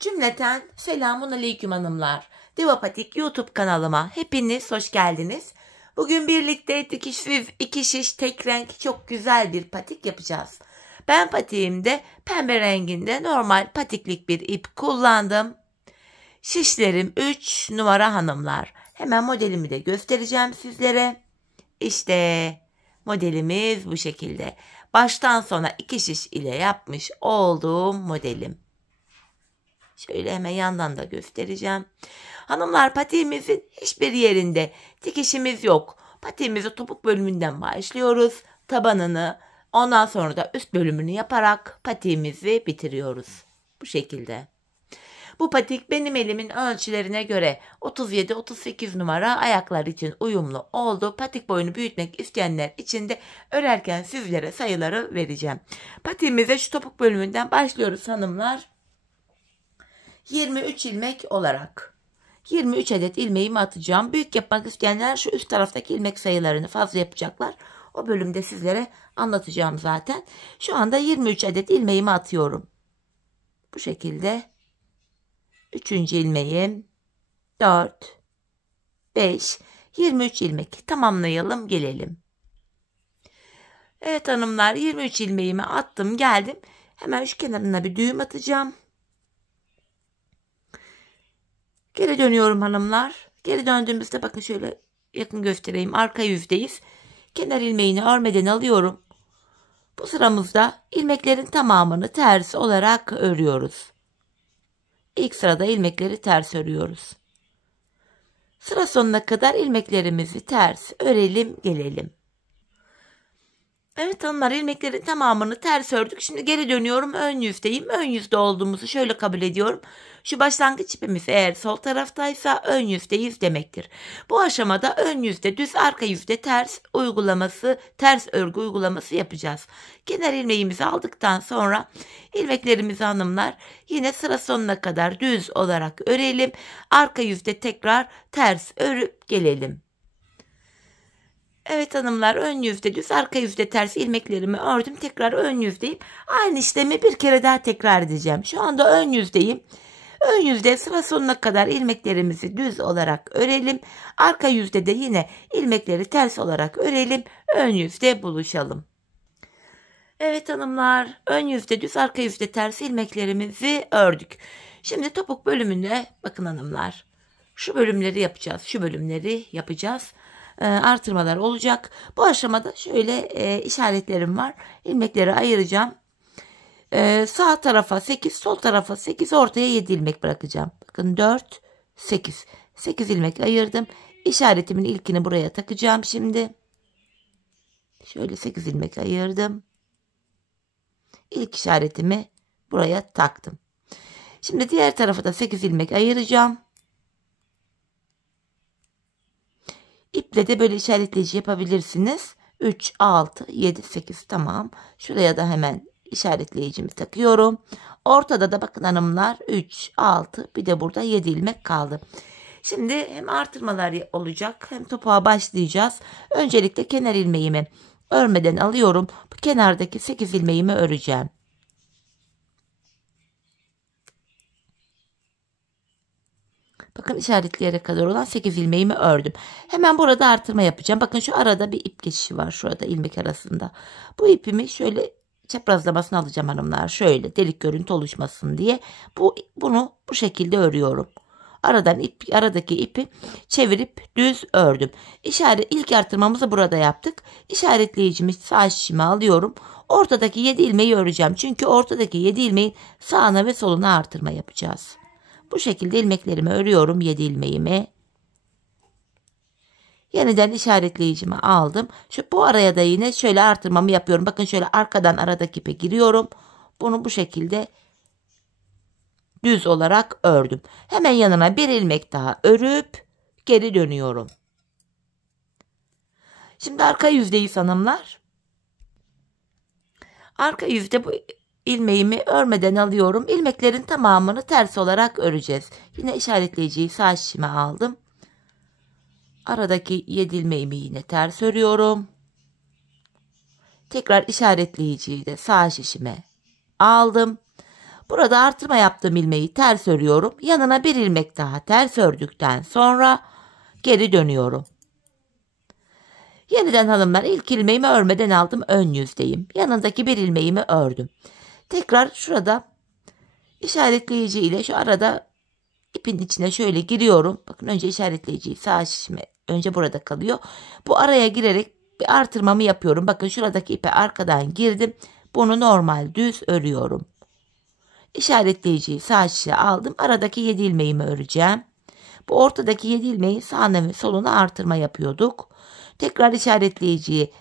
Cümleten selamun aleyküm hanımlar. Divapatik YouTube kanalıma hepiniz hoş geldiniz. Bugün birlikte dikişsiz iki şiş tek renk çok güzel bir patik yapacağız. Ben patiğimde pembe renginde normal patiklik bir ip kullandım. Şişlerim 3 numara hanımlar. Hemen modelimi de göstereceğim sizlere. İşte modelimiz bu şekilde. Baştan sona iki şiş ile yapmış olduğum modelim. Şöyle hemen yandan da göstereceğim. Hanımlar, patiğimizin hiçbir yerinde dikişimiz yok. Patiğimizi topuk bölümünden başlıyoruz. Tabanını, ondan sonra da üst bölümünü yaparak patiğimizi bitiriyoruz. Bu şekilde. Bu patik benim elimin ölçülerine göre 37-38 numara ayaklar için uyumlu oldu. Patik boyunu büyütmek isteyenler için de örerken sizlere sayıları vereceğim. Patiğimize şu topuk bölümünden başlıyoruz hanımlar. 23 ilmek olarak 23 adet ilmeğimi atacağım. Büyük yapmak isteyenler şu üst taraftaki ilmek sayılarını fazla yapacaklar. O bölümde sizlere anlatacağım zaten. Şu anda 23 adet ilmeğimi atıyorum. Bu şekilde 3. ilmeğim 4 5 23 ilmek tamamlayalım, gelelim. Evet hanımlar, 23 ilmeğimi attım, geldim. Hemen şu kenarına bir düğüm atacağım. Geri dönüyorum hanımlar. Geri döndüğümüzde bakın şöyle yakın göstereyim. Arka yüzdeyiz. Kenar ilmeğini örmeden alıyorum. Bu sıramızda ilmeklerin tamamını ters olarak örüyoruz. İlk sırada ilmekleri ters örüyoruz. Sıra sonuna kadar ilmeklerimizi ters örelim, gelelim. Evet hanımlar, ilmeklerin tamamını ters ördük. Şimdi geri dönüyorum, ön yüzdeyim. Ön yüzde olduğumuzu şöyle kabul ediyorum. Şu başlangıç ipimiz eğer sol taraftaysa ön yüzdeyiz demektir. Bu aşamada ön yüzde düz, arka yüzde ters uygulaması, ters örgü uygulaması yapacağız. Kenar ilmeğimizi aldıktan sonra ilmeklerimizi hanımlar yine sıra sonuna kadar düz olarak örelim. Arka yüzde tekrar ters örüp gelelim. Evet hanımlar, ön yüzde düz, arka yüzde ters ilmeklerimi ördüm. Tekrar ön yüzdeyim. Aynı işlemi bir kere daha tekrar edeceğim. Şu anda ön yüzdeyim. Ön yüzde sıra sonuna kadar ilmeklerimizi düz olarak örelim. Arka yüzde de yine ilmekleri ters olarak örelim. Ön yüzde buluşalım. Evet hanımlar, ön yüzde düz, arka yüzde ters ilmeklerimizi ördük. Şimdi topuk bölümüne bakın hanımlar. Şu bölümleri yapacağız. Şu bölümleri yapacağız. Artırmalar olacak. Bu aşamada şöyle işaretlerim var. İlmekleri ayıracağım. Sağ tarafa 8, sol tarafa 8, ortaya 7 ilmek bırakacağım. Bakın 4, 8. 8 ilmek ayırdım. İşaretimin ilkini buraya takacağım şimdi. Şöyle 8 ilmek ayırdım. İlk işaretimi buraya taktım. Şimdi diğer tarafa da 8 ilmek ayıracağım. İple de böyle işaretleyici yapabilirsiniz. 3, 6, 7, 8 tamam. Şuraya da hemen işaretleyicimi takıyorum. Ortada da bakın hanımlar 3, 6, bir de burada 7 ilmek kaldı. Şimdi hem artırmalar olacak hem topuğa başlayacağız. Öncelikle kenar ilmeğimi örmeden alıyorum. Bu kenardaki 8 ilmeğimi öreceğim. Bakın işaretleyerek kadar olan 8 ilmeğimi ördüm. Hemen burada artırma yapacağım. Bakın şu arada bir ip geçişi var. Şurada ilmek arasında. Bu ipimi şöyle çaprazlamasını alacağım hanımlar. Şöyle delik görüntü oluşmasın diye. Bunu bu şekilde örüyorum. Aradaki ipi çevirip düz ördüm. İlk artırmamızı burada yaptık. İşaretleyicimi sağ şişime alıyorum. Ortadaki 7 ilmeği öreceğim. Çünkü ortadaki 7 ilmeğin sağına ve soluna artırma yapacağız. Bu şekilde ilmeklerimi örüyorum, 7 ilmeğimi. Yeniden işaretleyicimi aldım. Bu araya da yine şöyle artırmamı yapıyorum. Bakın şöyle arkadan aradaki ipe giriyorum. Bunu bu şekilde düz olarak ördüm. Hemen yanına bir ilmek daha örüp geri dönüyorum. Şimdi arka yüzdeyiz hanımlar. Arka yüzde bu ilmeğimi örmeden alıyorum. İlmeklerin tamamını ters olarak öreceğiz. Yine işaretleyiciyi sağ şişime aldım. Aradaki 7 ilmeğimi yine ters örüyorum. Tekrar işaretleyiciyi de sağ şişime aldım. Burada artırma yaptığım ilmeği ters örüyorum. Yanına bir ilmek daha ters ördükten sonra geri dönüyorum. Yeniden hanımlar, ilk ilmeğimi örmeden aldım, ön yüzdeyim. Yanındaki bir ilmeğimi ördüm. Tekrar şurada işaretleyici ile şu arada ipin içine şöyle giriyorum. Bakın önce işaretleyiciyi sağ şişime önce burada kalıyor. Bu araya girerek bir artırmamı yapıyorum. Bakın şuradaki ipe arkadan girdim. Bunu normal düz örüyorum. İşaretleyiciyi sağ şişe aldım. Aradaki 7 ilmeğimi öreceğim. Bu ortadaki 7 ilmeğin sağına ve soluna artırma yapıyorduk. Tekrar işaretleyiciyi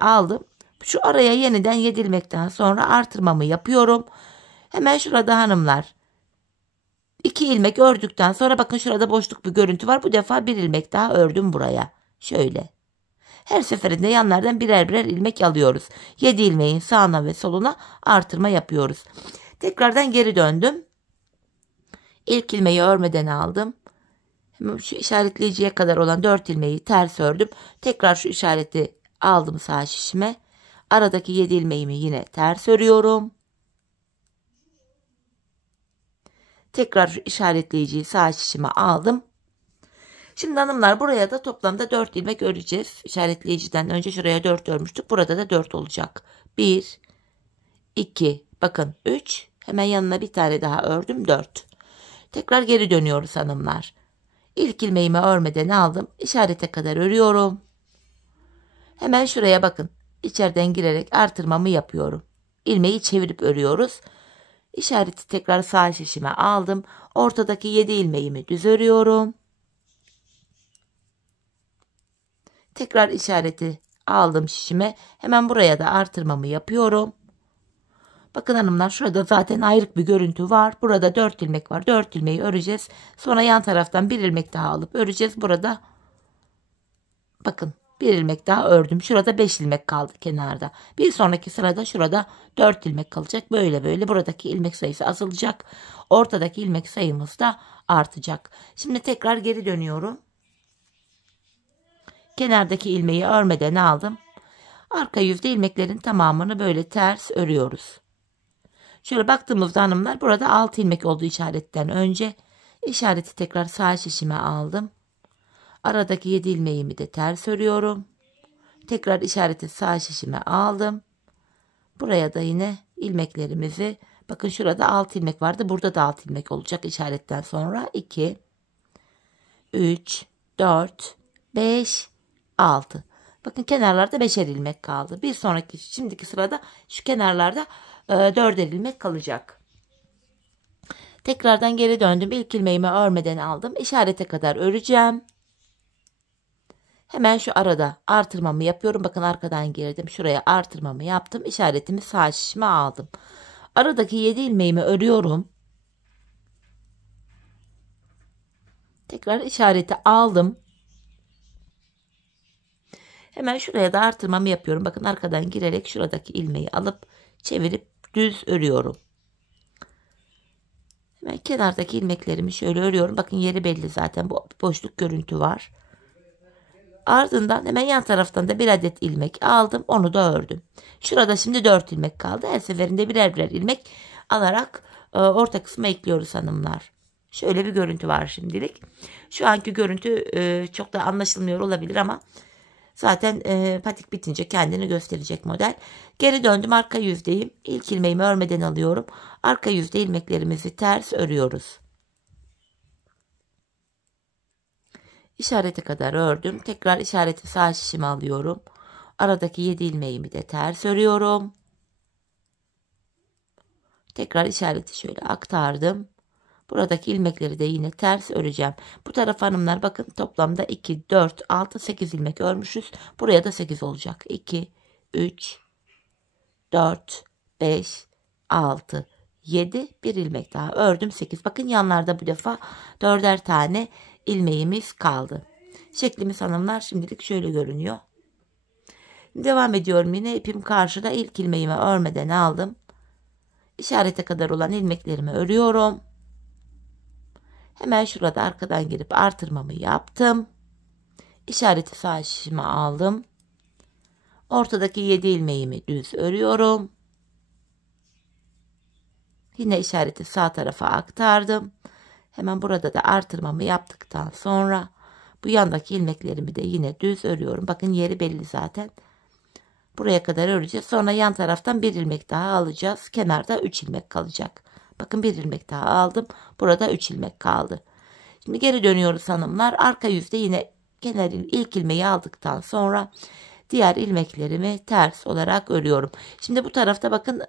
aldım. Şu araya yeniden 7 ilmekten sonra artırmamı yapıyorum. Hemen şurada hanımlar 2 ilmek ördükten sonra bakın şurada boşluk bir görüntü var. Bu defa bir ilmek daha ördüm buraya. Şöyle. Her seferinde yanlardan birer birer ilmek alıyoruz. 7 ilmeğin sağına ve soluna artırma yapıyoruz. Tekrardan geri döndüm. İlk ilmeği örmeden aldım. Hemen şu işaretleyiciye kadar olan 4 ilmeği ters ördüm. Tekrar şu işareti aldım sağ şişime. Aradaki 7 ilmeğimi yine ters örüyorum. Tekrar şu işaretleyiciyi sağ şişime aldım. Şimdi hanımlar buraya da toplamda 4 ilmek öreceğiz. İşaretleyiciden önce şuraya 4 örmüştük. Burada da 4 olacak. 1, 2, bakın 3. Hemen yanına bir tane daha ördüm, 4. Tekrar geri dönüyoruz hanımlar. İlk ilmeğimi örmeden aldım. İşarete kadar örüyorum. Hemen şuraya bakın. İçeriden girerek artırmamı yapıyorum. İlmeği çevirip örüyoruz. İşareti tekrar sağ şişime aldım. Ortadaki 7 ilmeğimi düz örüyorum. Tekrar işareti aldım şişime. Hemen buraya da artırmamı yapıyorum. Bakın hanımlar şurada zaten ayrık bir görüntü var. Burada 4 ilmek var. 4 ilmeği öreceğiz. Sonra yan taraftan bir ilmek daha alıp öreceğiz. Burada bakın bir ilmek daha ördüm. Şurada 5 ilmek kaldı kenarda. Bir sonraki sırada şurada 4 ilmek kalacak. Böyle böyle buradaki ilmek sayısı azalacak. Ortadaki ilmek sayımız da artacak. Şimdi tekrar geri dönüyorum. Kenardaki ilmeği örmeden aldım. Arka yüzde ilmeklerin tamamını böyle ters örüyoruz. Şöyle baktığımızda hanımlar burada 6 ilmek oldu işaretten önce. İşareti tekrar sağ şişime aldım. Aradaki 7 ilmeğimi de ters örüyorum. Tekrar işareti sağ şişime aldım. Buraya da yine ilmeklerimizi, bakın şurada 6 ilmek vardı. Burada da 6 ilmek olacak işaretten sonra. 2, 3, 4, 5, 6. Bakın kenarlarda 5'er ilmek kaldı. Bir sonraki şimdiki sırada şu kenarlarda 4'er ilmek kalacak. Tekrardan geri döndüm. İlk ilmeğimi örmeden aldım. İşarete kadar öreceğim. Hemen şu arada artırmamı yapıyorum. Bakın arkadan girdim. Şuraya artırmamı yaptım. İşaretimi sağ şişime aldım. Aradaki 7 ilmeğimi örüyorum. Tekrar işareti aldım. Hemen şuraya da artırmamı yapıyorum. Bakın arkadan girerek şuradaki ilmeği alıp çevirip düz örüyorum. Hemen kenardaki ilmeklerimi şöyle örüyorum. Bakın yeri belli zaten. Bu boşluk görüntü var. Ardından hemen yan taraftan da bir adet ilmek aldım. Onu da ördüm. Şurada şimdi 4 ilmek kaldı. Her seferinde birer birer ilmek alarak orta kısma ekliyoruz hanımlar. Şöyle bir görüntü var şimdilik. Şu anki görüntü çok da anlaşılmıyor olabilir ama zaten patik bitince kendini gösterecek model. Geri döndüm, arka yüzdeyim. İlk ilmeğimi örmeden alıyorum. Arka yüzde ilmeklerimizi ters örüyoruz. İşarete kadar ördüm. Tekrar işareti sağ şişime alıyorum. Aradaki 7 ilmeğimi de ters örüyorum. Tekrar işareti şöyle aktardım. Buradaki ilmekleri de yine ters öreceğim. Bu taraf hanımlar bakın toplamda 2, 4, 6, 8 ilmek örmüşüz. Buraya da 8 olacak. 2, 3, 4, 5, 6, 7, bir ilmek daha ördüm. 8. Bakın yanlarda bu defa 4'er tane ilmeğimiz kaldı. Şeklimiz hanımlar şimdilik şöyle görünüyor. Devam ediyorum yine. İpim karşıda, ilk ilmeğimi örmeden aldım. İşarete kadar olan ilmeklerimi örüyorum. Hemen şurada arkadan girip artırmamı yaptım. İşareti sağ şişime aldım. Ortadaki 7 ilmeğimi düz örüyorum. Yine işareti sağ tarafa aktardım. Hemen burada da artırmamı yaptıktan sonra bu yandaki ilmeklerimi de yine düz örüyorum. Bakın yeri belli zaten. Buraya kadar öreceğiz. Sonra yan taraftan bir ilmek daha alacağız. Kenarda 3 ilmek kalacak. Bakın bir ilmek daha aldım. Burada 3 ilmek kaldı. Şimdi geri dönüyoruz hanımlar. Arka yüzde yine kenarın ilk ilmeği aldıktan sonra diğer ilmeklerimi ters olarak örüyorum. Şimdi bu tarafta bakın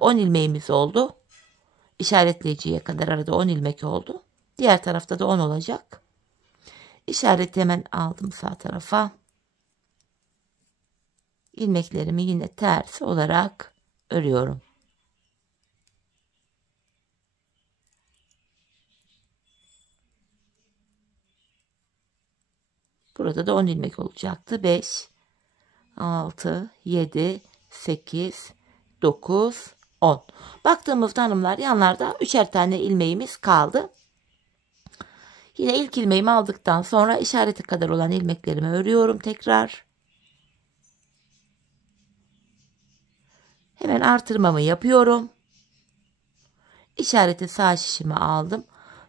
10 ilmeğimiz oldu. İşaretleyiciye kadar arada 10 ilmek oldu. Diğer tarafta da 10 olacak. İşareti hemen aldım sağ tarafa. İlmeklerimi yine ters olarak örüyorum. Burada da 10 ilmek olacaktı. 5, 6, 7, 8, 9, 10. Baktığımızda hanımlar yanlarda 3'er tane ilmeğimiz kaldı. Yine ilk ilmeğimi aldıktan sonra işareti kadar olan ilmeklerimi örüyorum tekrar. Hemen artırmamı yapıyorum. İşareti sağ şişime aldım.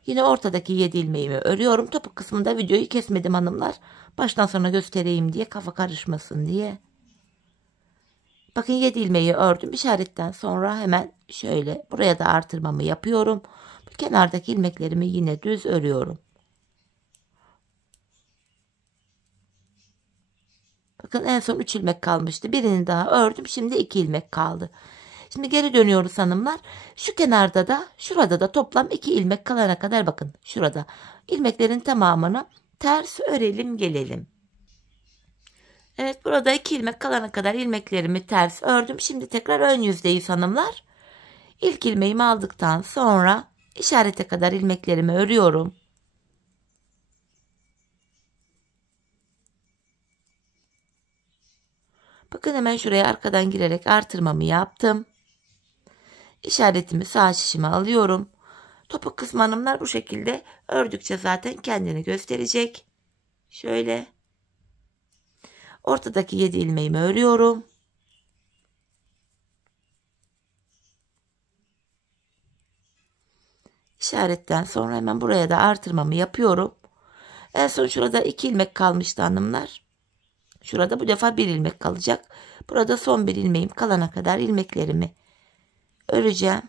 Yine ortadaki 7 ilmeğimi örüyorum. Topuk kısmında videoyu kesmedim hanımlar. Baştan sona göstereyim diye, kafa karışmasın diye. Bakın 7 ilmeği ördüm. İşaretten sonra hemen şöyle buraya da artırmamı yapıyorum. Bu kenardaki ilmeklerimi yine düz örüyorum. Bakın en son 3 ilmek kalmıştı. Birini daha ördüm. Şimdi 2 ilmek kaldı. Şimdi geri dönüyoruz hanımlar. Şu kenarda da şurada da toplam 2 ilmek kalana kadar bakın şurada ilmeklerin tamamını ters örelim gelelim. Evet, burada 2 ilmek kalana kadar ilmeklerimi ters ördüm. Şimdi tekrar ön yüzdeyiz hanımlar. İlk ilmeğimi aldıktan sonra işarete kadar ilmeklerimi örüyorum. Bakın hemen şuraya arkadan girerek artırmamı yaptım. İşaretimi sağ şişime alıyorum. Topuk kısmı hanımlar bu şekilde ördükçe zaten kendini gösterecek. Şöyle. Ortadaki 7 ilmeğimi örüyorum. İşaretten sonra hemen buraya da artırmamı yapıyorum. En son şurada 2 ilmek kalmıştı hanımlar. Şurada bu defa 1 ilmek kalacak. Burada son 1 ilmeğim kalana kadar ilmeklerimi öreceğim.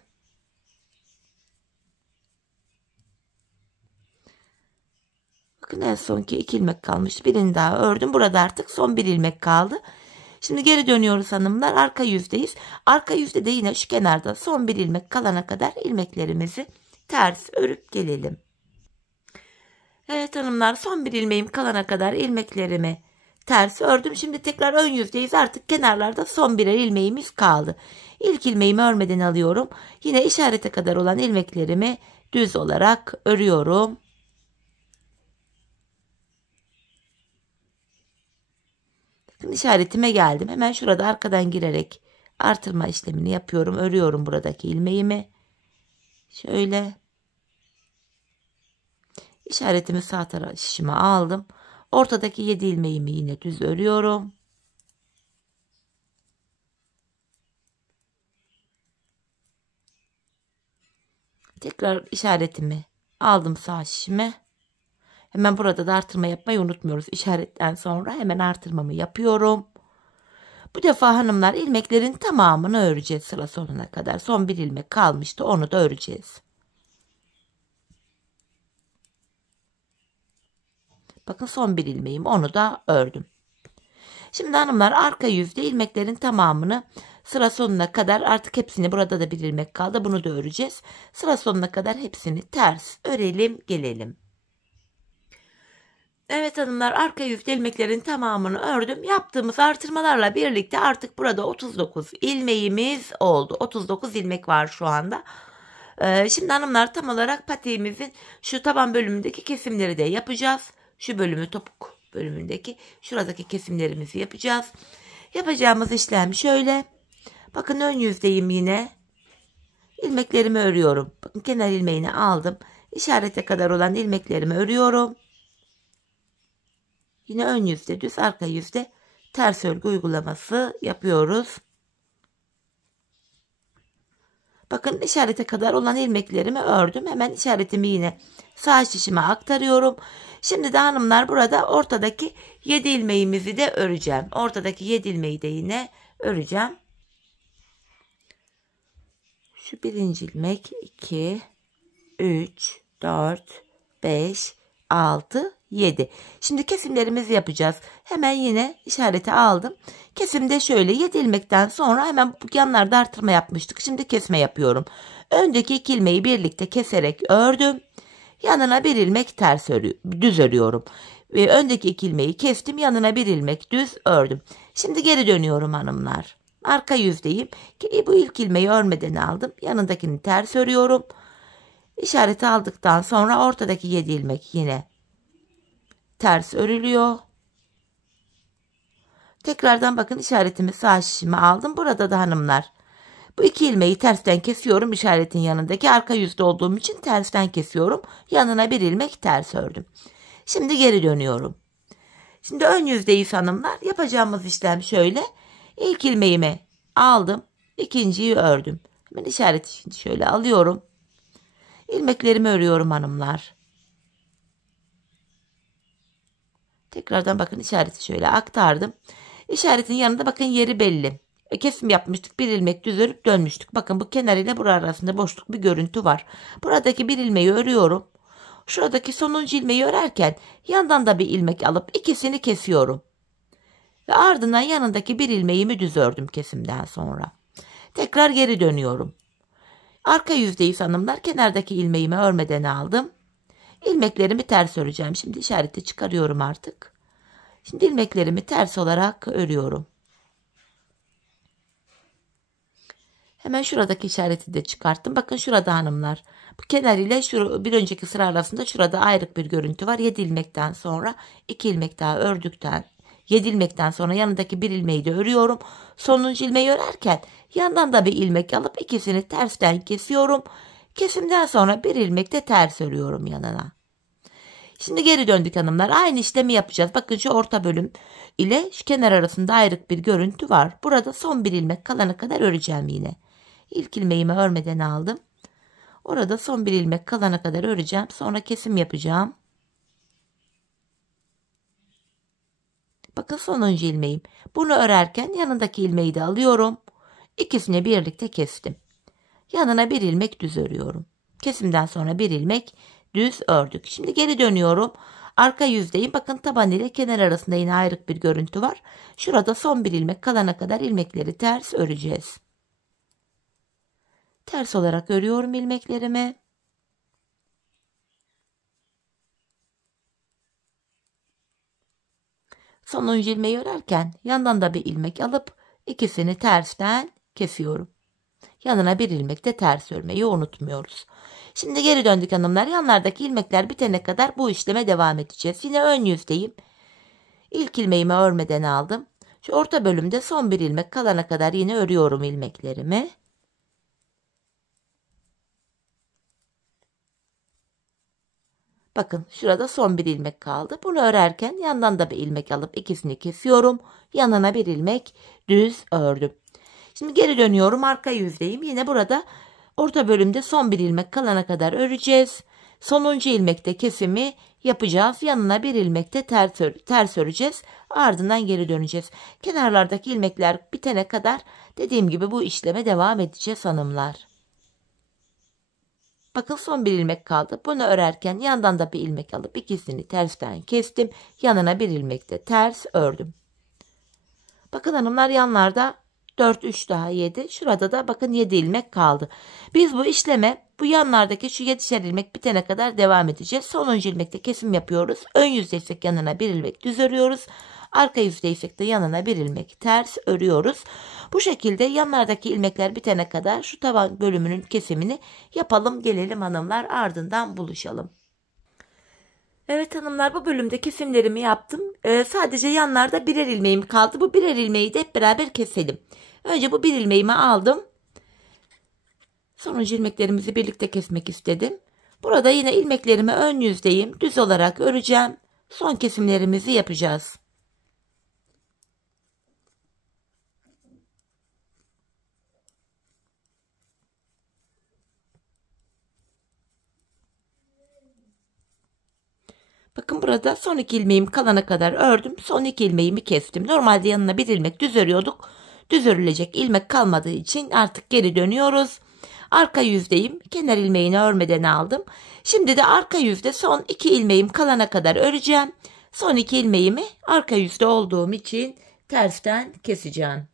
Bakın en sonki 2 ilmek kalmıştı. Birini daha ördüm. Burada artık son 1 ilmek kaldı. Şimdi geri dönüyoruz hanımlar. Arka yüzdeyiz. Arka yüzde de yine şu kenarda son 1 ilmek kalana kadar ilmeklerimizi ters örüp gelelim. Evet hanımlar, son 1 ilmeğim kalana kadar ilmeklerimi ters ördüm. Şimdi tekrar ön yüzdeyiz. Artık kenarlarda son birer ilmeğimiz kaldı. İlk ilmeğimi örmeden alıyorum. Yine işarete kadar olan ilmeklerimi düz olarak örüyorum. Bakın işaretime geldim. Hemen şurada arkadan girerek artırma işlemini yapıyorum. Örüyorum buradaki ilmeğimi. Şöyle. İşaretimi sağ taraf şişime aldım. Ortadaki 7 ilmeğimi yine düz örüyorum. Tekrar işaretimi aldım sağ şişime. Hemen burada da artırma yapmayı unutmuyoruz. İşaretten sonra hemen artırmamı yapıyorum. Bu defa hanımlar ilmeklerin tamamını öreceğiz sıra sonuna kadar. Son 1 ilmek kalmıştı, onu da öreceğiz. Bakın son 1 ilmeğim, onu da ördüm. Şimdi hanımlar arka yüzde ilmeklerin tamamını sıra sonuna kadar, artık hepsini, burada da 1 ilmek kaldı, bunu da öreceğiz. Sıra sonuna kadar hepsini ters örelim gelelim. Evet hanımlar, arka yüzde ilmeklerin tamamını ördüm. Yaptığımız artırmalarla birlikte artık burada 39 ilmeğimiz oldu. 39 ilmek var şu anda. Şimdi hanımlar tam olarak patiğimizin şu taban bölümündeki kesimleri de yapacağız. Şu bölümü, topuk bölümündeki şuradaki kesimlerimizi yapacağız. Yapacağımız işlem şöyle. Bakın ön yüzdeyim yine. İlmeklerimi örüyorum. Bakın kenar ilmeğini aldım. İşarete kadar olan ilmeklerimi örüyorum. Yine ön yüzde düz, arka yüzde ters örgü uygulaması yapıyoruz. Bakın işarete kadar olan ilmeklerimi ördüm. Hemen işaretimi yine sağ şişime aktarıyorum. Şimdi de hanımlar burada ortadaki 7 ilmeğimizi de öreceğim. Ortadaki 7 ilmeği de yine öreceğim. Şu birinci ilmek 2, 3, 4, 5, 6, 7. Şimdi kesimlerimizi yapacağız. Hemen yine işareti aldım. Kesimde şöyle 7 ilmekten sonra hemen yanlarda artırma yapmıştık. Şimdi kesme yapıyorum. Öndeki 2 ilmeği birlikte keserek ördüm. Yanına bir ilmek düz örüyorum. Ve öndeki 2 ilmeği kestim. Yanına bir ilmek düz ördüm. Şimdi geri dönüyorum hanımlar. Arka yüzdeyim. Bu ilk ilmeği örmeden aldım. Yanındakini ters örüyorum. İşareti aldıktan sonra ortadaki 7 ilmek yine ters örülüyor. Tekrardan bakın işaretimi sağ şişime aldım. Burada da hanımlar bu 2 ilmeği tersten kesiyorum. İşaretin yanındaki arka yüzde olduğum için tersten kesiyorum. Yanına bir ilmek ters ördüm. Şimdi geri dönüyorum. Şimdi ön yüzdeyiz hanımlar. Yapacağımız işlem şöyle. İlk ilmeğimi aldım. İkinciyi ördüm. Hemen işareti şimdi şöyle alıyorum. İlmeklerimi örüyorum hanımlar. Tekrardan bakın işareti şöyle aktardım. İşaretin yanında bakın yeri belli. Kesim yapmıştık. Bir ilmek düz örüp dönmüştük. Bakın bu kenar ile bura arasında boşluk bir görüntü var. Buradaki bir ilmeği örüyorum. Şuradaki sonuncu ilmeği örerken yandan da bir ilmek alıp ikisini kesiyorum. Ve ardından yanındaki bir ilmeğimi düz ördüm kesimden sonra. Tekrar geri dönüyorum. Arka yüzdeyiz hanımlar. Kenardaki ilmeğimi örmeden aldım. İlmeklerimi ters öreceğim. Şimdi işareti çıkarıyorum artık. Şimdi ilmeklerimi ters olarak örüyorum. Hemen şuradaki işareti de çıkarttım. Bakın şurada hanımlar. Bu kenar ile bir önceki sıra arasında şurada ayrık bir görüntü var. 7 ilmekten sonra 2 ilmek daha ördükten 7 ilmekten sonra yanındaki bir ilmeği de örüyorum. Sonuncu ilmeği örerken yandan da bir ilmek alıp ikisini tersten kesiyorum. Kesimden sonra bir ilmek de ters örüyorum yanına. Şimdi geri döndük hanımlar. Aynı işlemi yapacağız. Bakın şu orta bölüm ile şu kenar arasında ayrık bir görüntü var. Burada son bir ilmek kalana kadar öreceğim yine. İlk ilmeğimi örmeden aldım. Orada son bir ilmek kalana kadar öreceğim. Sonra kesim yapacağım. Bakın sonuncu ilmeğim. Bunu örerken yanındaki ilmeği de alıyorum. İkisini birlikte kestim. Yanına bir ilmek düz örüyorum. Kesimden sonra bir ilmek düz ördük. Şimdi geri dönüyorum. Arka yüzdeyim. Bakın taban ile kenar arasında yine ayrık bir görüntü var. Şurada son bir ilmek kalana kadar ilmekleri ters öreceğiz. Ters olarak örüyorum ilmeklerimi. Sonuncu ilmeği örerken yandan da bir ilmek alıp ikisini tersten kesiyorum. Yanına bir ilmek de ters örmeyi unutmuyoruz. Şimdi geri döndük hanımlar. Yanlardaki ilmekler bitene kadar bu işleme devam edeceğiz. Yine ön yüzdeyim. İlk ilmeğimi örmeden aldım. Şu orta bölümde son bir ilmek kalana kadar yine örüyorum ilmeklerimi. Bakın şurada son bir ilmek kaldı. Bunu örerken yandan da bir ilmek alıp ikisini kesiyorum. Yanına bir ilmek düz ördüm. Şimdi geri dönüyorum. Arka yüzdeyim. Yine burada orta bölümde son bir ilmek kalana kadar öreceğiz. Sonuncu ilmekte kesimi yapacağız. Yanına bir ilmekte ters öreceğiz. Ardından geri döneceğiz. Kenarlardaki ilmekler bitene kadar dediğim gibi bu işleme devam edeceğiz hanımlar. Bakın son bir ilmek kaldı. Bunu örerken yandan da bir ilmek alıp ikisini tersten kestim. Yanına bir ilmek de ters ördüm. Bakın hanımlar yanlarda 4, 3 daha 7. Şurada da bakın 7 ilmek kaldı. Biz bu işleme bu yanlardaki şu 7'şer ilmek bitene kadar devam edeceğiz. Sonuncu ilmekte kesim yapıyoruz. Ön yüzdeysek yanına bir ilmek düz örüyoruz. Arka yüzdeysek de yanına bir ilmek ters örüyoruz. Bu şekilde yanlardaki ilmekler bitene kadar şu taban bölümünün kesimini yapalım gelelim hanımlar, ardından buluşalım. Evet hanımlar, bu bölümde kesimlerimi yaptım. Sadece yanlarda birer ilmeğim kaldı. Bu birer ilmeği de hep beraber keselim. Önce bu bir ilmeğimi aldım. Sonuncu ilmeklerimizi birlikte kesmek istedim. Burada yine ilmeklerimi ön yüzdeyim. Düz olarak öreceğim. Son kesimlerimizi yapacağız. Bakın burada son 2 ilmeğim kalana kadar ördüm. Son 2 ilmeğimi kestim. Normalde yanına bir ilmek düz örüyorduk. Düz örülecek ilmek kalmadığı için artık geri dönüyoruz. Arka yüzdeyim. Kenar ilmeğini örmeden aldım. Şimdi de arka yüzde son 2 ilmeğim kalana kadar öreceğim. Son 2 ilmeğimi arka yüzde olduğum için tersten keseceğim.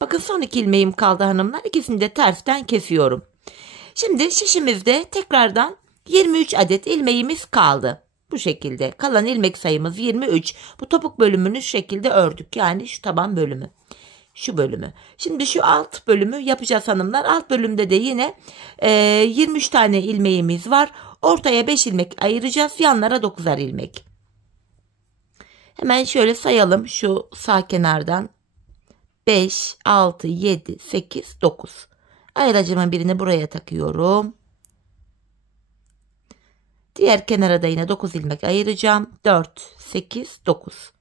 Bakın son 2 ilmeğim kaldı hanımlar. İkisini de tersten kesiyorum. Şimdi şişimizde tekrardan 23 adet ilmeğimiz kaldı. Bu şekilde kalan ilmek sayımız 23. Bu topuk bölümünü şu şekilde ördük. Yani şu taban bölümü. Şu bölümü. Şimdi şu alt bölümü yapacağız hanımlar. Alt bölümde de yine 23 tane ilmeğimiz var. Ortaya 5 ilmek ayıracağız. Yanlara 9'ar ilmek. Hemen şöyle sayalım. Şu sağ kenardan 5, 6, 7, 8, 9. Ayracımın birini buraya takıyorum. Diğer kenara da yine 9 ilmek ayıracağım. 4, 8, 9.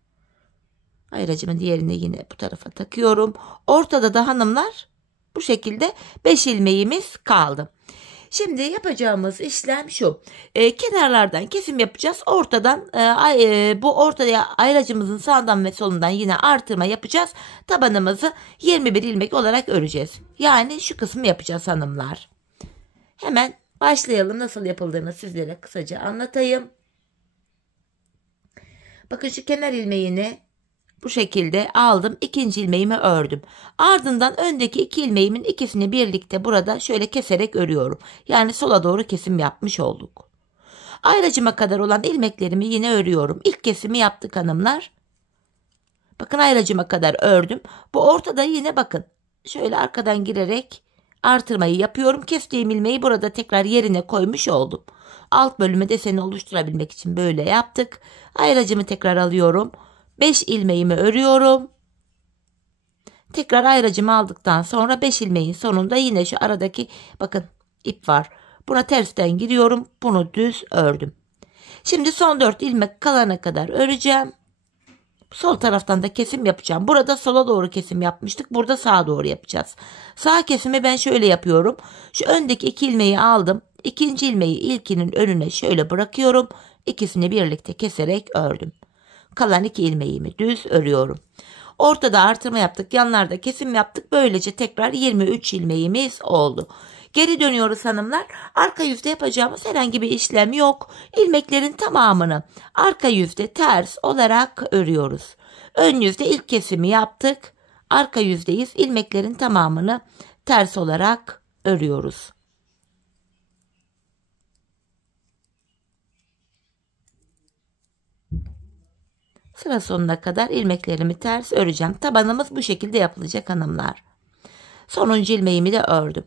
Ayracımın diğerini yine bu tarafa takıyorum. Ortada da hanımlar bu şekilde 5 ilmeğimiz kaldı. Şimdi yapacağımız işlem şu. Kenarlardan kesim yapacağız. Ortadan bu ortaya ayracımızın sağından ve solundan yine artırma yapacağız. Tabanımızı 21 ilmek olarak öreceğiz. Yani şu kısmı yapacağız hanımlar. Hemen başlayalım. Nasıl yapıldığını sizlere kısaca anlatayım. Bakın şu kenar ilmeğini bu şekilde aldım. İkinci ilmeğimi ördüm. Ardından öndeki 2 ilmeğimin ikisini birlikte burada şöyle keserek örüyorum. Yani sola doğru kesim yapmış olduk. Ayracıma kadar olan ilmeklerimi yine örüyorum. İlk kesimi yaptık hanımlar. Bakın ayracıma kadar ördüm. Bu ortada yine bakın. Şöyle arkadan girerek artırmayı yapıyorum. Kestiğim ilmeği burada tekrar yerine koymuş oldum. Alt bölümü deseni oluşturabilmek için böyle yaptık. Ayracımı tekrar alıyorum. 5 ilmeğimi örüyorum. Tekrar ayracımı aldıktan sonra 5 ilmeğin sonunda yine şu aradaki bakın ip var. Buna tersten giriyorum. Bunu düz ördüm. Şimdi son 4 ilmek kalana kadar öreceğim. Sol taraftan da kesim yapacağım. Burada sola doğru kesim yapmıştık. Burada sağa doğru yapacağız. Sağ kesimi ben şöyle yapıyorum. Şu öndeki 2 ilmeği aldım. İkinci ilmeği ilkinin önüne şöyle bırakıyorum. İkisini birlikte keserek ördüm. Kalan 2 ilmeğimi düz örüyorum. Ortada artırma yaptık. Yanlarda kesim yaptık. Böylece tekrar 23 ilmeğimiz oldu. Geri dönüyoruz hanımlar. Arka yüzde yapacağımız herhangi bir işlem yok. İlmeklerin tamamını arka yüzde ters olarak örüyoruz. Ön yüzde ilk kesimi yaptık. Arka yüzdeyiz. İlmeklerin tamamını ters olarak örüyoruz. Sıra sonuna kadar ilmeklerimi ters öreceğim. Tabanımız bu şekilde yapılacak hanımlar. Sonuncu ilmeğimi de ördüm.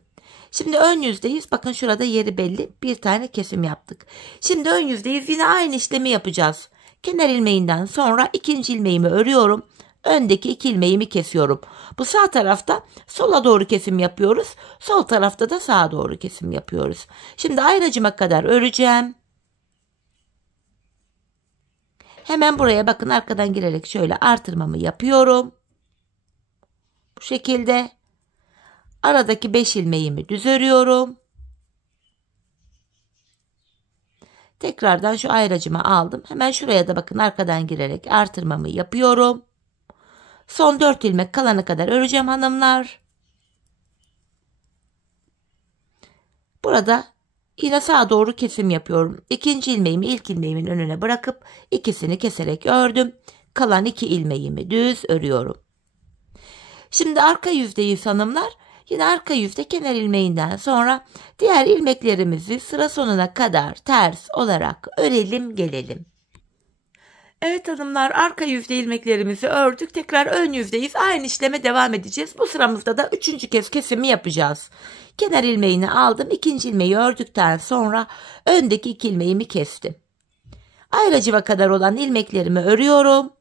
Şimdi ön yüzdeyiz. Bakın şurada yeri belli. Bir tane kesim yaptık. Şimdi ön yüzdeyiz. Yine aynı işlemi yapacağız. Kenar ilmeğinden sonra ikinci ilmeğimi örüyorum. Öndeki 2 ilmeğimi kesiyorum. Bu sağ tarafta sola doğru kesim yapıyoruz. Sol tarafta da sağa doğru kesim yapıyoruz. Şimdi ayracıma kadar öreceğim. Hemen buraya bakın arkadan girerek şöyle artırmamı yapıyorum. Bu şekilde aradaki 5 ilmeğimi düz örüyorum. Tekrardan şu ayracımı aldım. Hemen şuraya da bakın arkadan girerek artırmamı yapıyorum. Son 4 ilmek kalana kadar öreceğim hanımlar. Burada yine sağa doğru kesim yapıyorum. İkinci ilmeğimi ilk ilmeğimin önüne bırakıp ikisini keserek ördüm. Kalan 2 ilmeğimi düz örüyorum. Şimdi arka yüzdeyiz hanımlar. Yine arka yüzde kenar ilmeğinden sonra diğer ilmeklerimizi sıra sonuna kadar ters olarak örelim gelelim. Evet hanımlar, arka yüzde ilmeklerimizi ördük. Tekrar ön yüzdeyiz. Aynı işleme devam edeceğiz. Bu sıramızda da 3. kez kesimi yapacağız. Kenar ilmeğini aldım. İkinci ilmeği ördükten sonra öndeki 2 ilmeğimi kestim. Ayracıma kadar olan ilmeklerimi örüyorum.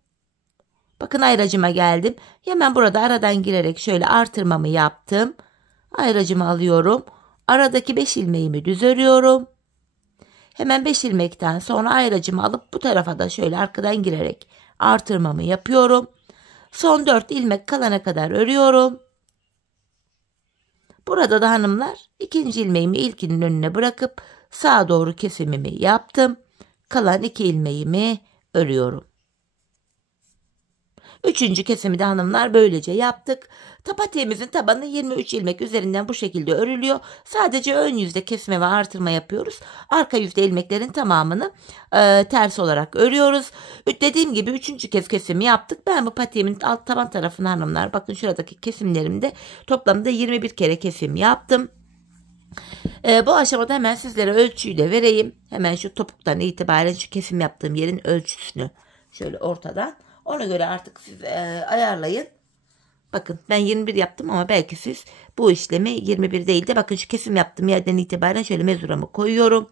Bakın ayracıma geldim. Hemen burada aradan girerek şöyle artırmamı yaptım. Ayracımı alıyorum. Aradaki 5 ilmeğimi düz örüyorum. Hemen 5 ilmekten sonra ayracımı alıp bu tarafa da şöyle arkadan girerek artırmamı yapıyorum. Son 4 ilmek kalana kadar örüyorum. Burada da hanımlar ikinci ilmeğimi ilkinin önüne bırakıp sağa doğru kesimimi yaptım. Kalan 2 ilmeğimi örüyorum. Üçüncü kesimi de hanımlar böylece yaptık. Patiğimizin tabanı 23 ilmek üzerinden bu şekilde örülüyor. Sadece ön yüzde kesme ve artırma yapıyoruz. Arka yüzde ilmeklerin tamamını ters olarak örüyoruz. Dediğim gibi üçüncü kez kesimi yaptık. Ben bu patiğimin alt taban tarafını hanımlar, bakın şuradaki kesimlerimde toplamda 21 kere kesim yaptım. Bu aşamada hemen sizlere ölçüyü de vereyim. Hemen şu topuktan itibaren şu kesim yaptığım yerin ölçüsünü şöyle ortadan. Ona göre artık siz ayarlayın. Bakın ben 21 yaptım ama belki siz bu işlemi 21 değil de bakın şu kesim yaptığım yerden itibaren şöyle mezuramı koyuyorum.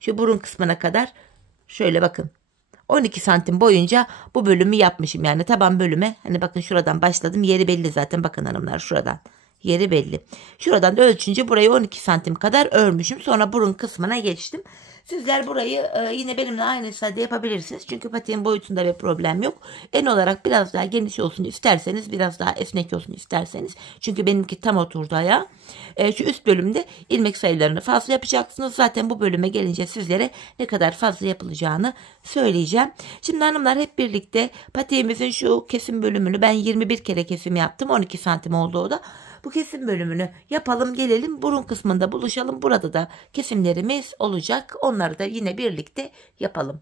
Şu burun kısmına kadar şöyle bakın 12 santim boyunca bu bölümü yapmışım. Yani taban bölüme, hani bakın şuradan başladım, yeri belli zaten, bakın hanımlar şuradan yeri belli. Şuradan da ölçünce burayı 12 santim kadar örmüşüm. Sonra burun kısmına geçtim. Sizler burayı yine benimle aynı hissede yapabilirsiniz. Çünkü patiğin boyutunda bir problem yok. En olarak biraz daha geniş olsun isterseniz, biraz daha esnek olsun isterseniz. Çünkü benimki tam oturdu ayağa. Şu üst bölümde ilmek sayılarını fazla yapacaksınız. Zaten bu bölüme gelince sizlere ne kadar fazla yapılacağını söyleyeceğim. Şimdi hanımlar hep birlikte patiğimizin şu kesim bölümünü ben 21 kere kesim yaptım. 12 santim oldu o da. Bu kesim bölümünü yapalım, gelelim burun kısmında buluşalım. Burada da kesimlerimiz olacak. Onları da yine birlikte yapalım.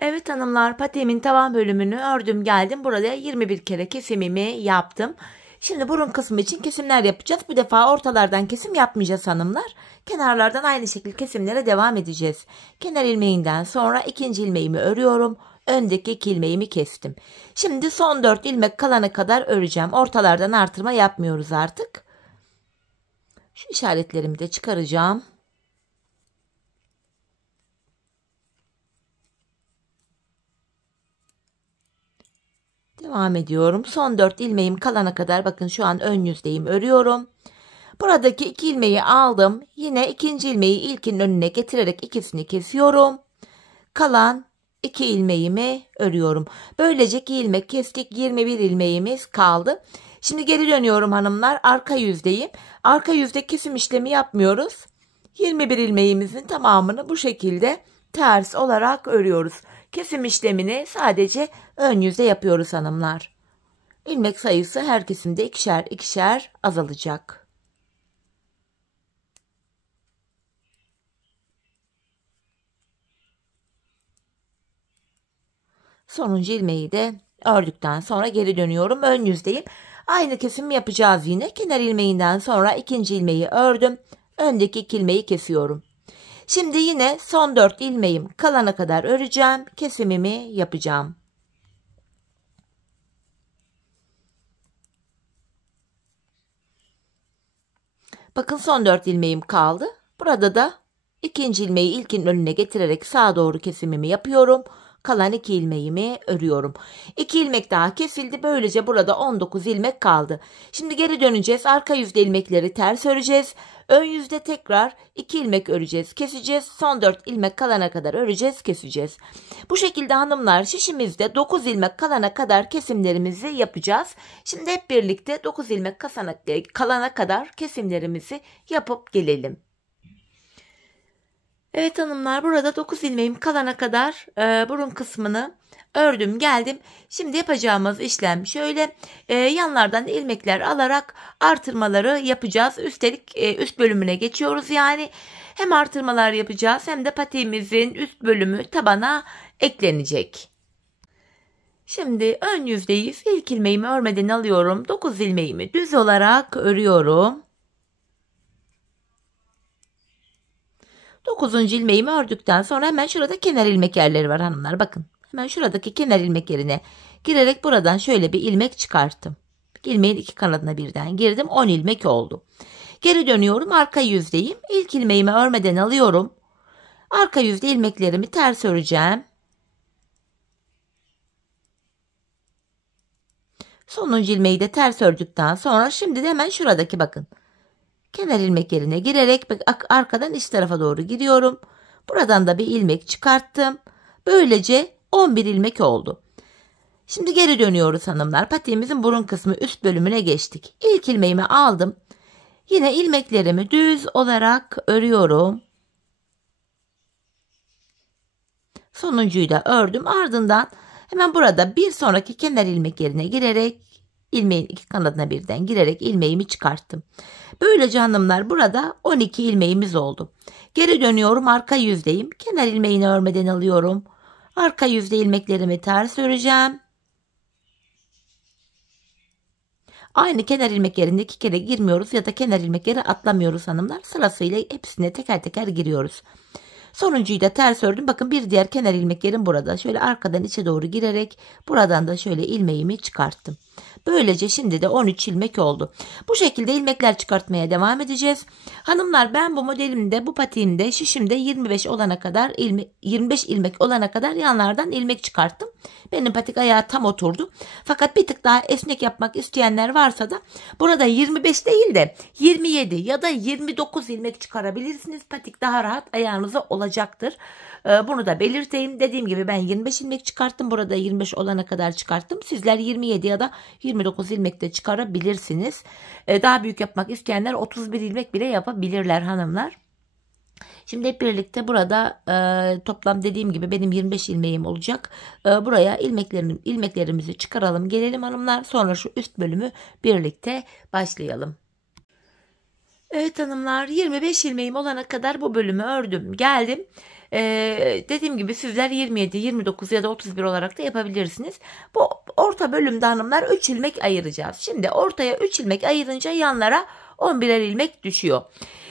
Evet hanımlar, patiğimin tavan bölümünü ördüm geldim. Burada 21 kere kesimimi yaptım. Şimdi burun kısmı için kesimler yapacağız. Bu defa ortalardan kesim yapmayacağız hanımlar. Kenarlardan aynı şekilde kesimlere devam edeceğiz. Kenar ilmeğinden sonra ikinci ilmeğimi örüyorum. Öndeki 2 ilmeğimi kestim. Şimdi son 4 ilmek kalana kadar öreceğim. Ortalardan artırma yapmıyoruz artık. Şu işaretlerimi de çıkaracağım. Devam ediyorum. Son 4 ilmeğim kalana kadar, bakın şu an ön yüzdeyim, örüyorum. Buradaki 2 ilmeği aldım. Yine ikinci ilmeği ilkinin önüne getirerek ikisini kesiyorum. Kalan 2 ilmeğimi örüyorum. Böylece 2 ilmek kestik. 21 ilmeğimiz kaldı. Şimdi geri dönüyorum hanımlar. Arka yüzdeyim. Arka yüzde kesim işlemi yapmıyoruz. 21 ilmeğimizin tamamını bu şekilde ters olarak örüyoruz. Kesim işlemini sadece ön yüzde yapıyoruz hanımlar. İlmek sayısı her kesimde ikişer ikişer azalacak. Sonuncu ilmeği de ördükten sonra geri dönüyorum. Ön yüzdeyim. Aynı kesimi yapacağız yine. Kenar ilmeğinden sonra ikinci ilmeği ördüm. Öndeki 2 ilmeği kesiyorum. Şimdi yine son 4 ilmeğim kalana kadar öreceğim. Kesimimi yapacağım. Bakın son 4 ilmeğim kaldı. Burada da ikinci ilmeği ilkin önüne getirerek sağa doğru kesimimi yapıyorum. Kalan 2 ilmeğimi örüyorum. 2 ilmek daha kesildi. Böylece burada 19 ilmek kaldı. Şimdi geri döneceğiz. Arka yüzde ilmekleri ters öreceğiz. Ön yüzde tekrar 2 ilmek öreceğiz, keseceğiz. Son 4 ilmek kalana kadar öreceğiz, keseceğiz. Bu şekilde hanımlar şişimizde 9 ilmek kalana kadar kesimlerimizi yapacağız. Şimdi hep birlikte 9 ilmek kalana kadar kesimlerimizi yapıp gelelim. Evet hanımlar, burada 9 ilmeğim kalana kadar burun kısmını ördüm geldim. Şimdi yapacağımız işlem şöyle, yanlardan ilmekler alarak artırmaları yapacağız. Üstelik üst bölümüne geçiyoruz, yani hem artırmalar yapacağız hem de patiğimizin üst bölümü tabana eklenecek. Şimdi ön yüzdeyiz. İlk ilmeğimi örmeden alıyorum. 9 ilmeğimi düz olarak örüyorum. 9. ilmeğimi ördükten sonra hemen şurada kenar ilmek yerleri var hanımlar. Bakın hemen şuradaki kenar ilmek yerine girerek buradan şöyle bir ilmek çıkarttım. İlmeğin 2 kanadına birden girdim. 10 ilmek oldu. Geri dönüyorum. Arka yüzdeyim. İlk ilmeğimi örmeden alıyorum. Arka yüzde ilmeklerimi ters öreceğim. Sonuncu ilmeği de ters ördükten sonra şimdi de hemen şuradaki bakın kenar ilmek yerine girerek arkadan iç tarafa doğru gidiyorum. Buradan da bir ilmek çıkarttım. Böylece 11 ilmek oldu. Şimdi geri dönüyoruz hanımlar. Patiğimizin burun kısmı üst bölümüne geçtik. İlk ilmeğimi aldım. Yine ilmeklerimi düz olarak örüyorum. Sonuncuyu da ördüm. Ardından hemen burada bir sonraki kenar ilmek yerine girerek ilmeğin iki kanadına birden girerek ilmeğimi çıkarttım. Böylece hanımlar burada 12 ilmeğimiz oldu. Geri dönüyorum, arka yüzdeyim. Kenar ilmeğini örmeden alıyorum. Arka yüzde ilmeklerimi ters öreceğim. Aynı kenar ilmek yerine 2 kere girmiyoruz ya da kenar ilmek yeri atlamıyoruz hanımlar. Sırasıyla hepsine teker teker giriyoruz. Sonuncuyu da ters ördüm. Bakın bir diğer kenar ilmek yerim burada. Şöyle arkadan içe doğru girerek buradan da şöyle ilmeğimi çıkarttım. Böylece şimdi de 13 ilmek oldu. Bu şekilde ilmekler çıkartmaya devam edeceğiz. Hanımlar, ben bu modelimde, bu patiğimde, şişimde 25 olana kadar 25 ilmek olana kadar yanlardan ilmek çıkarttım. Benim patik ayağı tam oturdu. Fakat bir tık daha esnek yapmak isteyenler varsa da burada 25 değil de 27 ya da 29 ilmek çıkarabilirsiniz. Patik daha rahat ayağınıza olacaktır. Bunu da belirteyim. Dediğim gibi ben 25 ilmek çıkarttım. Burada 25 olana kadar çıkarttım. Sizler 27 ya da 29 ilmek de çıkarabilirsiniz. Daha büyük yapmak isteyenler 31 ilmek bile yapabilirler hanımlar. Şimdi hep birlikte burada toplam dediğim gibi benim 25 ilmeğim olacak. Buraya ilmeklerimizi çıkaralım, gelelim hanımlar. Sonra şu üst bölümü birlikte başlayalım. Evet hanımlar, 25 ilmeğim olana kadar bu bölümü ördüm, geldim. Dediğim gibi sizler 27, 29 ya da 31 olarak da yapabilirsiniz. Bu orta bölümde hanımlar 3 ilmek ayıracağız. Şimdi ortaya 3 ilmek ayırınca yanlara 11'er ilmek düşüyor.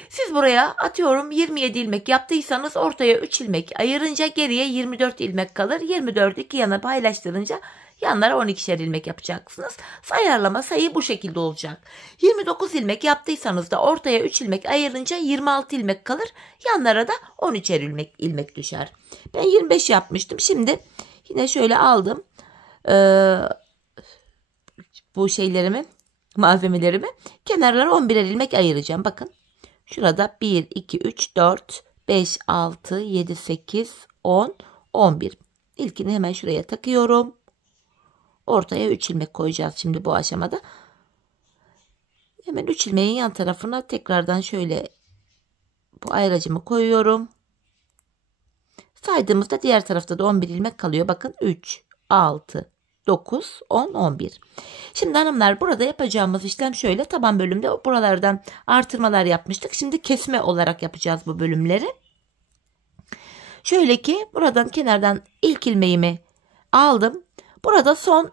Siz buraya atıyorum 27 ilmek yaptıysanız ortaya 3 ilmek ayırınca geriye 24 ilmek kalır. 24'ü iki yana paylaştırınca yanlara 12'şer ilmek yapacaksınız. Ayarlama sayı bu şekilde olacak. 29 ilmek yaptıysanız da ortaya 3 ilmek ayırınca 26 ilmek kalır. Yanlara da 13'er ilmek düşer. Ben 25 yapmıştım. Şimdi yine şöyle aldım. Bu malzemelerimi. Kenarlara 11'er ilmek ayıracağım. Bakın. Şurada 1, 2, 3, 4, 5, 6, 7, 8, 10, 11. İlkini hemen şuraya takıyorum. Ortaya 3 ilmek koyacağız şimdi bu aşamada. Hemen 3 ilmeğin yan tarafına tekrardan şöyle bu ayracımı koyuyorum. Saydığımızda diğer tarafta da 11 ilmek kalıyor. Bakın 3, 6, 9, 10, 11. Şimdi hanımlar, burada yapacağımız işlem şöyle. Taban bölümde buralardan artırmalar yapmıştık. Şimdi kesme olarak yapacağız bu bölümleri. Şöyle ki buradan kenardan ilk ilmeğimi aldım. Burada son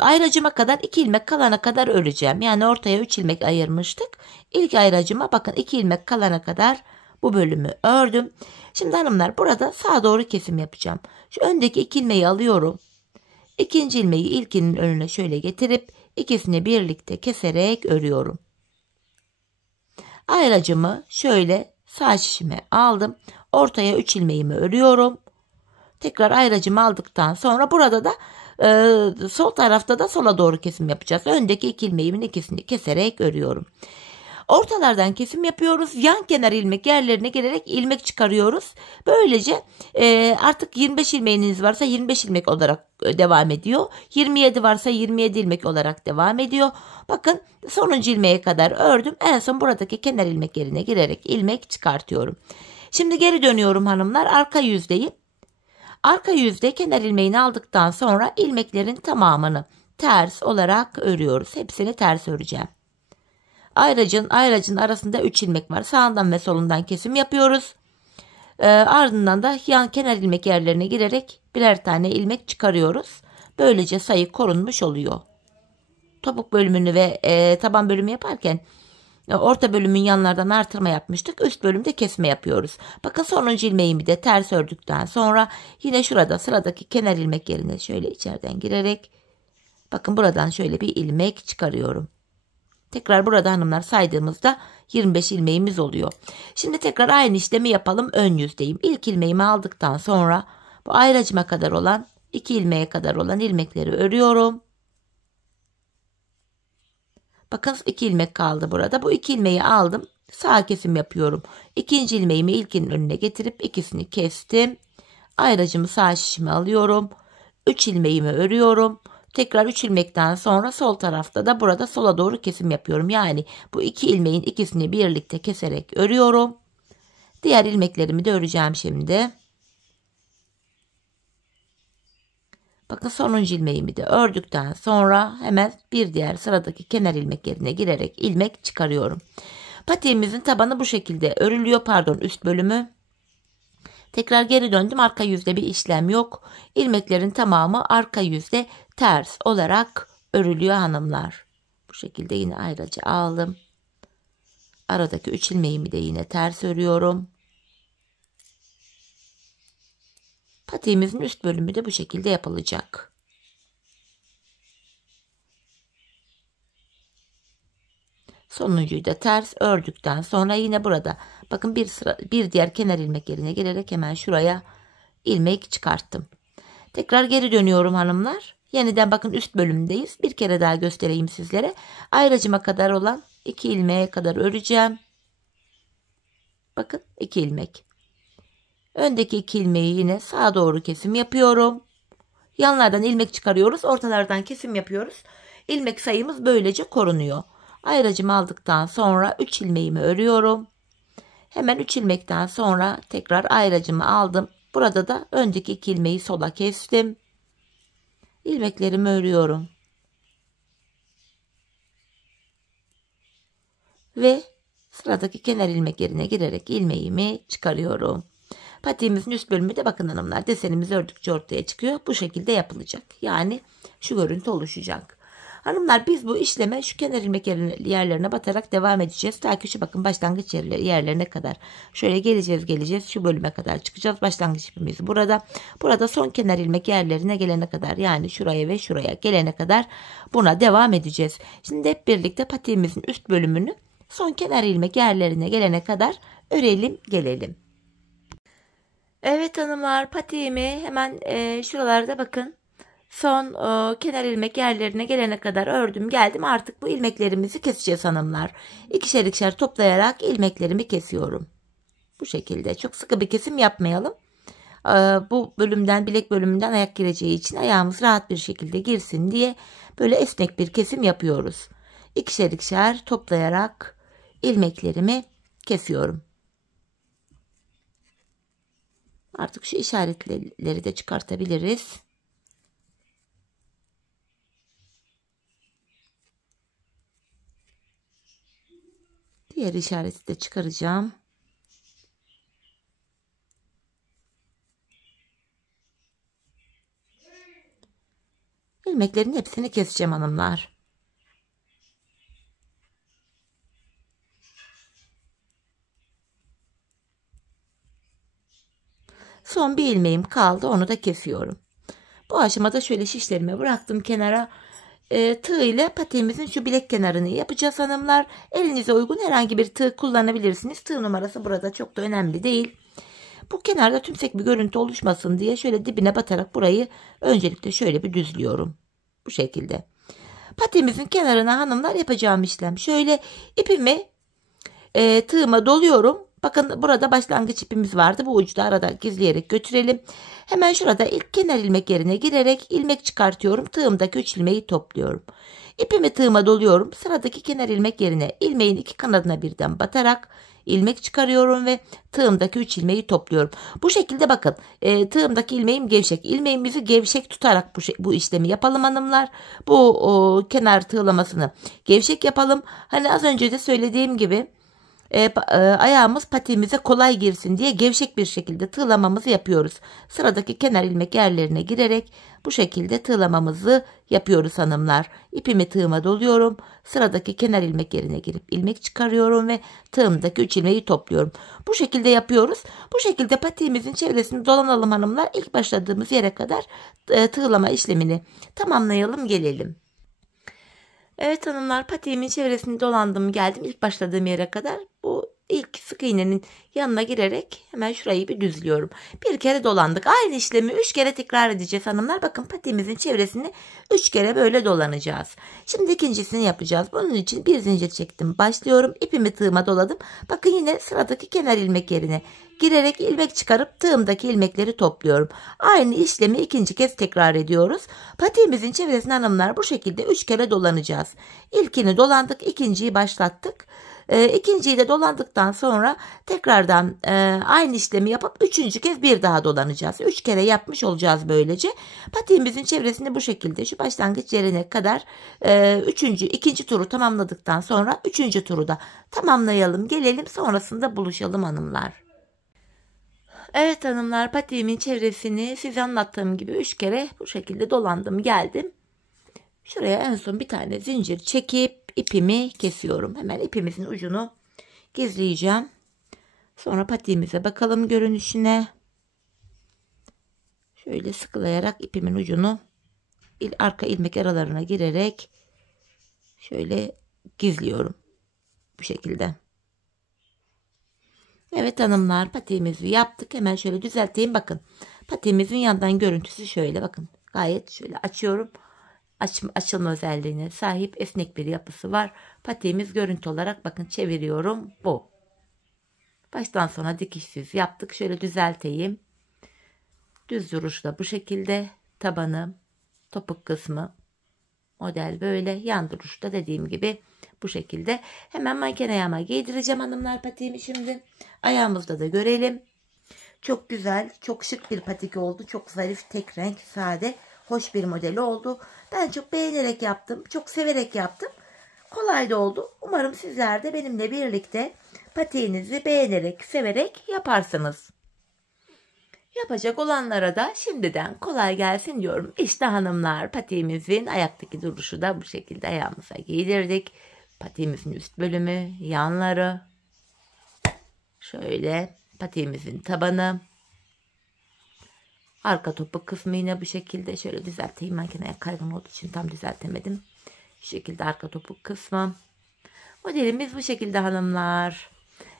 ayracıma kadar 2 ilmek kalana kadar öreceğim. Yani ortaya 3 ilmek ayırmıştık. İlk ayracıma bakın 2 ilmek kalana kadar bu bölümü ördüm. Şimdi hanımlar, burada sağa doğru kesim yapacağım. Şu öndeki 2 ilmeği alıyorum. İkinci ilmeği ilkinin önüne şöyle getirip ikisini birlikte keserek örüyorum. Ayracımı şöyle sağ şişime aldım. Ortaya 3 ilmeğimi örüyorum. Tekrar ayracımı aldıktan sonra burada da sol tarafta da sola doğru kesim yapacağız. Öndeki 2 ilmeğimin ikisini keserek örüyorum. Ortalardan kesim yapıyoruz. Yan kenar ilmek yerlerine gelerek ilmek çıkarıyoruz. Böylece artık 25 ilmeğiniz varsa 25 ilmek olarak devam ediyor. 27 varsa 27 ilmek olarak devam ediyor. Bakın sonuncu ilmeğe kadar ördüm. En son buradaki kenar ilmek yerine girerek ilmek çıkartıyorum. Şimdi geri dönüyorum hanımlar. Arka yüzdeyim. Arka yüzde kenar ilmeğini aldıktan sonra ilmeklerin tamamını ters olarak örüyoruz. Hepsini ters öreceğim. Ayracın arasında 3 ilmek var. Sağından ve solundan kesim yapıyoruz. Ardından da yan kenar ilmek yerlerine girerek birer tane ilmek çıkarıyoruz. Böylece sayı korunmuş oluyor. Topuk bölümünü ve taban bölümü yaparken orta bölümün yanlardan artırma yapmıştık. Üst bölümde kesme yapıyoruz. Bakın sonuncu ilmeğimi de ters ördükten sonra yine şurada sıradaki kenar ilmek yerine şöyle içeriden girerek bakın buradan şöyle bir ilmek çıkarıyorum. Tekrar burada hanımlar saydığımızda 25 ilmeğimiz oluyor. Şimdi tekrar aynı işlemi yapalım. Ön yüzdeyim. İlk ilmeğimi aldıktan sonra bu ayracıma kadar olan 2 ilmeğe kadar olan ilmekleri örüyorum. Bakın 2 ilmek kaldı burada. Bu 2 ilmeği aldım. Sağ kesim yapıyorum. İkinci ilmeğimi ilkinin önüne getirip ikisini kestim. Ayracımı sağ şişime alıyorum. 3 ilmeğimi örüyorum. Tekrar 3 ilmekten sonra sol tarafta da burada sola doğru kesim yapıyorum. Yani bu 2 ilmeğin ikisini birlikte keserek örüyorum. Diğer ilmeklerimi de öreceğim şimdi. Bakın sonuncu ilmeğimi de ördükten sonra hemen bir diğer sıradaki kenar ilmek yerine girerek ilmek çıkarıyorum. Patiğimizin tabanı bu şekilde örülüyor. Pardon, üst bölümü. Tekrar geri döndüm. Arka yüzde bir işlem yok. İlmeklerin tamamı arka yüzde ters olarak örülüyor hanımlar. Bu şekilde yine ayrıca aldım. Aradaki 3 ilmeğimi de yine ters örüyorum. Patiğimizin üst bölümü de bu şekilde yapılacak. Sonuncuyu da ters ördükten sonra yine burada bakın bir diğer kenar ilmek yerine gelerek hemen şuraya ilmek çıkarttım. Tekrar geri dönüyorum hanımlar. Yeniden bakın üst bölümdeyiz. Bir kere daha göstereyim sizlere. Ayracıma kadar olan 2 ilmeğe kadar öreceğim. Bakın 2 ilmek. Öndeki 2 ilmeği yine sağa doğru kesim yapıyorum. Yanlardan ilmek çıkarıyoruz. Ortalardan kesim yapıyoruz. İlmek sayımız böylece korunuyor. Ayracımı aldıktan sonra 3 ilmeğimi örüyorum. Hemen 3 ilmekten sonra tekrar ayracımı aldım. Burada da öndeki 2 ilmeği sola kestim. İlmeklerimi örüyorum. Ve sıradaki kenar ilmek yerine girerek ilmeğimi çıkarıyorum. Patiğimizin üst bölümü de bakın hanımlar, desenimizi ördükçe ortaya çıkıyor. Bu şekilde yapılacak. Yani şu görüntü oluşacak. Hanımlar biz bu işleme şu kenar ilmek yerlerine batarak devam edeceğiz. Ta ki şu bakın başlangıç yerlerine kadar. Şöyle geleceğiz şu bölüme kadar çıkacağız. Başlangıç ipimiz burada. Burada son kenar ilmek yerlerine gelene kadar, yani şuraya ve şuraya gelene kadar buna devam edeceğiz. Şimdi hep birlikte patiğimizin üst bölümünü son kenar ilmek yerlerine gelene kadar örelim gelelim. Evet hanımlar, patiğimi hemen şuralarda bakın son kenar ilmek yerlerine gelene kadar ördüm geldim. Artık bu ilmeklerimizi keseceğiz hanımlar. İkişer ikişer toplayarak ilmeklerimi kesiyorum. Bu şekilde çok sıkı bir kesim yapmayalım. Bu bölümden, bilek bölümünden ayak gireceği için ayağımız rahat bir şekilde girsin diye böyle esnek bir kesim yapıyoruz. İkişer ikişer toplayarak ilmeklerimi kesiyorum. Artık şu işaretleri de çıkartabiliriz. Diğer işareti de çıkaracağım. İlmeklerin hepsini keseceğim hanımlar. Son bir ilmeğim kaldı, onu da kesiyorum. Bu aşamada şöyle şişlerimi bıraktım kenara. Tığ ile patiğimizin şu bilek kenarını yapacağız hanımlar. Elinize uygun herhangi bir tığ kullanabilirsiniz. Tığ numarası burada çok da önemli değil. Bu kenarda tümsek bir görüntü oluşmasın diye şöyle dibine batarak burayı öncelikle şöyle bir düzlüyorum. Bu şekilde. Patiğimizin kenarına hanımlar yapacağım işlem. Şöyle ipimi tığıma doluyorum. Bakın burada başlangıç ipimiz vardı. Bu ucu da arada gizleyerek götürelim. Hemen şurada ilk kenar ilmek yerine girerek ilmek çıkartıyorum. Tığımdaki 3 ilmeği topluyorum. İpimi tığıma doluyorum. Sıradaki kenar ilmek yerine ilmeğin iki kanadına birden batarak ilmek çıkarıyorum ve tığımdaki 3 ilmeği topluyorum. Bu şekilde bakın tığımdaki ilmeğim gevşek. İlmeğimizi gevşek tutarak bu işlemi yapalım hanımlar. Bu kenar tığlamasını gevşek yapalım. Hani az önce de söylediğim gibi ayağımız patiğimize kolay girsin diye gevşek bir şekilde tığlamamızı yapıyoruz. Sıradaki kenar ilmek yerlerine girerek bu şekilde tığlamamızı yapıyoruz hanımlar. İpimi tığıma doluyorum. Sıradaki kenar ilmek yerine girip ilmek çıkarıyorum ve tığımdaki 3 ilmeği topluyorum. Bu şekilde yapıyoruz. Bu şekilde patiğimizin çevresini dolanalım hanımlar. İlk başladığımız yere kadar tığlama işlemini tamamlayalım gelelim. Evet hanımlar, patiğimin çevresini dolandım geldim ilk başladığım yere kadar. Bu ilk sık iğnenin yanına girerek hemen şurayı bir düzlüyorum. Bir kere dolandık. Aynı işlemi 3 kere tekrar edeceğiz hanımlar. Bakın patiğimizin çevresini 3 kere böyle dolanacağız. Şimdi ikincisini yapacağız. Bunun için bir zincir çektim. Başlıyorum. İpimi tığıma doladım. Bakın yine sıradaki kenar ilmek yerine girerek ilmek çıkarıp tığımdaki ilmekleri topluyorum. Aynı işlemi ikinci kez tekrar ediyoruz. Patiğimizin çevresini hanımlar bu şekilde 3 kere dolanacağız. İlkini dolandık, ikinciyi başlattık. İkinciyi de dolandıktan sonra tekrardan aynı işlemi yapıp 3. kez bir daha dolanacağız. 3 kere yapmış olacağız böylece. Patiğimizin çevresini bu şekilde şu başlangıç yerine kadar 2. turu tamamladıktan sonra 3. turu da tamamlayalım. Gelelim sonrasında buluşalım hanımlar. Evet hanımlar, patiğimin çevresini size anlattığım gibi 3 kere bu şekilde dolandım geldim. Şuraya en son bir tane zincir çekip ipimi kesiyorum. Hemen ipimizin ucunu gizleyeceğim. Sonra patiğimize bakalım görünüşüne. Şöyle sıkılayarak ipimin ucunu arka ilmek aralarına girerek şöyle gizliyorum. Bu şekilde. Evet hanımlar, patiğimizi yaptık. Hemen şöyle düzelteyim. Bakın patiğimizin yandan görüntüsü şöyle. Bakın gayet şöyle açıyorum. Açılma özelliğine sahip esnek bir yapısı var. Patiğimiz görüntü olarak bakın çeviriyorum. Bu. Baştan sona dikişsiz yaptık. Şöyle düzelteyim. Düz duruşla bu şekilde. Tabanı, topuk kısmı, model böyle. Yan duruşta dediğim gibi bu şekilde. Hemen manken ayağıma giydireceğim hanımlar patiğimi şimdi. Ayağımızda da görelim. Çok güzel, çok şık bir patik oldu. Çok zarif, tek renk, sade, hoş bir modeli oldu. Ben çok beğenerek yaptım. Çok severek yaptım. Kolay da oldu. Umarım sizler de benimle birlikte patiğinizi beğenerek, severek yaparsınız. Yapacak olanlara da şimdiden kolay gelsin diyorum. İşte hanımlar, patiğimizin ayaktaki duruşu da bu şekilde ayağımıza giydirdik. Patiğimizin üst bölümü, yanları, şöyle patiğimizin tabanı, arka topuk kısmı yine bu şekilde. Şöyle düzelteyim, makineye kaygan olduğu için tam düzeltemedim. Şu şekilde arka topuk kısmı. Modelimiz bu şekilde hanımlar.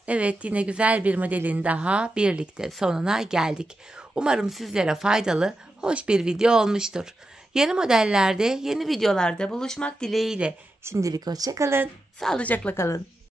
Evet, yine güzel bir modelin daha birlikte sonuna geldik. Umarım sizlere faydalı, hoş bir video olmuştur. Yeni modellerde, yeni videolarda buluşmak dileğiyle. Şimdilik hoşça kalın, sağlıcakla kalın.